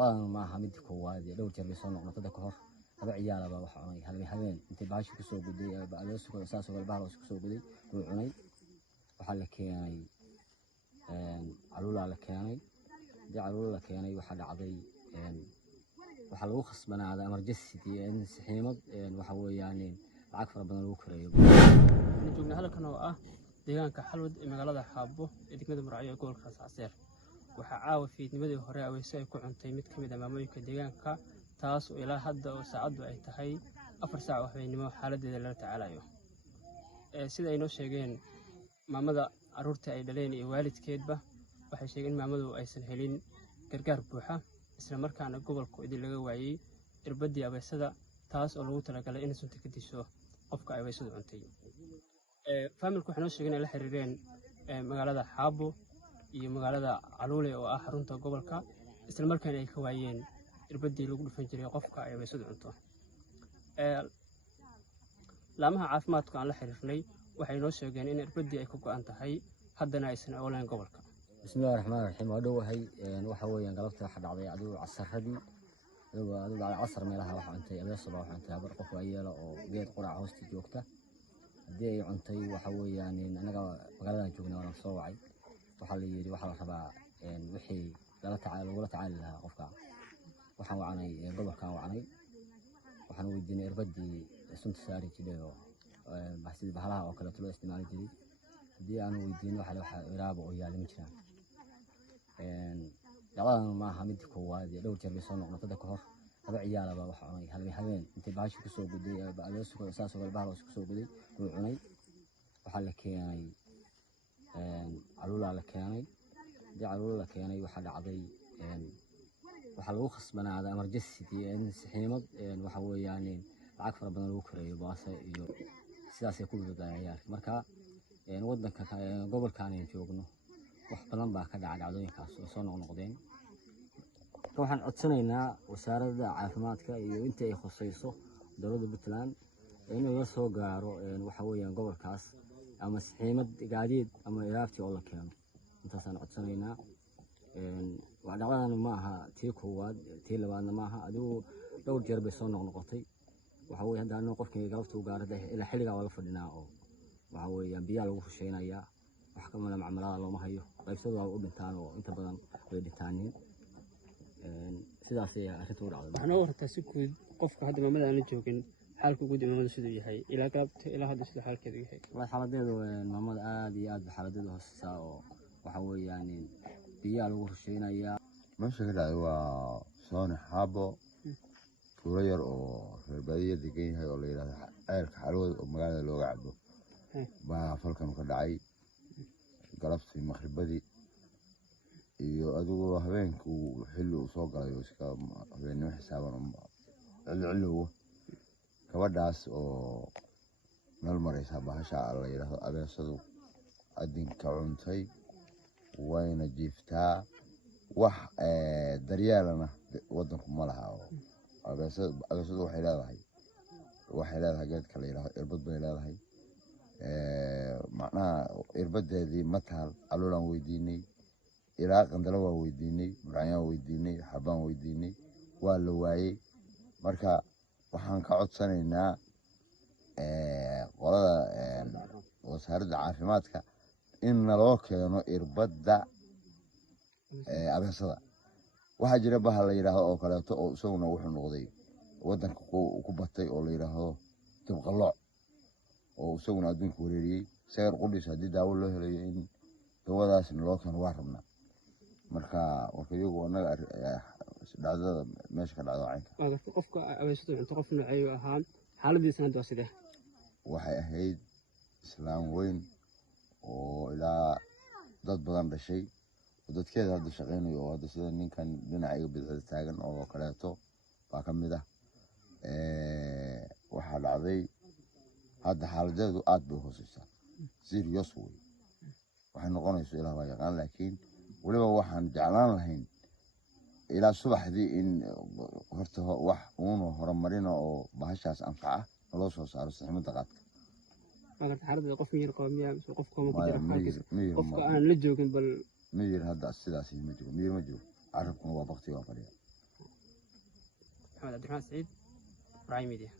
dhacdadan maaha mid koowaad ee dhowr jeer bay soo noqnoqday ka hor laba ciyaal baa wax cunay habeen intay baashi ku soo guday adeeso saas oo bahal ku soo guday oo cunay waxa la keenay caluula la keenay caluula la keenay waxa dhacday waxa lagu khasbanaaday emergency in saxiimad waxa weeyaan lacag fara badan lagu koreeyo waxaan joognaa halkan oo ah deegaanka xalwad ee magaalada Xaabo ee degmada Muraayo gobolka Saaceer waxa caawa fiidnimadii hore aweyse ay ku cuntay mid kamid ah maamooyinka deegaanka taas oo ilaa hadda oo saacadu ay tahay 4 saac waxweynimo xaaladeeda la tacaalayo sida ay noo sheegeen maamada caruurta ay dhaleen iyo waalidkeedba waxay sheegeen maamadu aysan helin gargaar buuxa isla markaana gobolka idin laga waayay irbadii abeesada taas oo lagu talagalay in sunta ka disho qofka ay abeesadu cuntay familku waxay noo sheegeen in la xiriireen magaalada Xaabo iyo magaalada Caluule oo ah xarunta gobolka isla markaana ay ka waayeen irbadii lagu dhufan jiray qofka ay abeesadu cunto laamaha caafimaadka aan la xiriirnay waxay noo sheegeen in irbadii ay ku go'an tahay haddana aysan awooleen gobolka bismillaahir rahmaanir rahiim waa dhawahay waxa weeyaan galabta waxa dhacday aduu casaradii aduu casar meelaha waxa cuntay abeesada waxa cuntay habar qof waayeelo oo geed qurac hoosta joogta hadii ay cuntay waxa weeyaan anaga magaalada joogna waan soo wacay waxa la yiri waxa la rabaa wixii lala tacaali lahaa qofka waxaan wacanay gobolkan wacanay waxaan weydiinay irbadii sunta saari jiray oo baxsida bahalaha oo kale loo isticmaali jiray hadii aan weydiino waxa la iraabo oo yaalin jiraan dhacdadan maaha mid koowaad ee dhowr jeer bay soo noqnoqday ka hor laba ciyaal baa wax cunay habeen intay baashi ku soo guday adeeso saas oo bahal ku soo guday oo cunay waxa la keenay caluula la keenay caluula la keenay waxa dhacday waxa lagu khasbanaaday emergency in saxiimad waxa weeyaan lacag fara badan lagu koreeyo baasa iyo sidaas ay ku badbaadayaan marka wadanka gobolkan ay joogno wax badan baa ka dhacay dhacdooyinkaas oo soo noqnoqdeen waxaan codsanaynaa wasaaradda caafimaadka iyo inta ay khusayso dowladda Puntland inuu la soo gaaro waxa weeyaan gobolkaas ama saxiimad gaadiid ama ilaabti oo la keeno intaasaan codsanaynaa waa dhacdadan ma aha tii koowaad tii labaadna ma aha aduu dhowr jeer bay soo noqnoqotay waxa weey hadda qofkii galabta u gaaray ilaa xilliga wala fadhinaa oo waxa weeyaan biyo lagu rusheynaya wax ka mala macmalada loo ma hayo qaybsadu waa u dhintaan oo inta badan way dhintaaneen sidaas ay arrintu u dhacday waxaan wartaa si guud qofka hadda maamada aan la joogin xaalku guud maamada sidoo yahay ilaa galabta ilaa hadda sida xaalkeedu yahay xaaladeedu maamada aad iyo aad xaaladeedu hooseysa oo waxa weeyaan biyo lagu rusheynaya meesha ka dhacay waa soon Xaabo tuulo yar oo reer baadiye degan yahay oo la yiraahdo ceelka Xalwad oo magaalada looga cabo baa falkan ka dhacay galabtii maqribadii iyo adigu habeenku xilli uu soo galay oo iska habeenimo xisaaban cilcilow gabadhaas oo meel maraysa bahasha la yiraahdo abeesadu adinka cuntay wayna jiiftaa wax daryeelana wadanku ma laha oo abeesadu waxay leedahay geedka la yiraahdo irbad bay leedahay macnaha irbadeedii mataal caluulan weydiinay ilaa qandalo waa weydiinay burcayaan weydiinay xabaan weydiinay waa la waayay marka waxaan ka codsanaynaa qolada wasaaradda caafimaadka in naloo keeno irbadda abeesada waxa jira bahal la yiraahdo oo kaleeto oo isaguna wuxuu noqday wadanka ku batay oo la yiraahdo dibqalooc oo isaguna adduunka wareeriyay sayr qudis hadii daawo loo helayo in dawadaas loo keeno waa rabnaa marka iyagu anaga dhacdada meesha ka dhacdo caynka qofka abeesadu cunto qof nooceeyo ahaan xaaladiisa hadda sidee waxay ahayd islaam weyn oo ilaa dad badan dhashay dadkeeda hadda shaqeynayo oo hadda sida ninkan dhinaca bidixda taagan oo kaleeto baa ka mid ah waxa dhacday hadda xaaladeedu aad bay hooseysaa serious way waxay noqonayso ilaa waa yaqaan laakiin waliba waxaan jeclaan lahayn ilaa subaxdii in horta wax uun horumarina oo bahashaas anfaca loo soo saaro saximada qaadka xaaladda qof miyir qowmiya qof kuma ku jira qofka aan la joogin bal miyir hadda sidaas ma jiro miyir ma jiro carabkuna waa baqti waa fadhiya محمد عبد الرحمن سعيد برايم ميديا.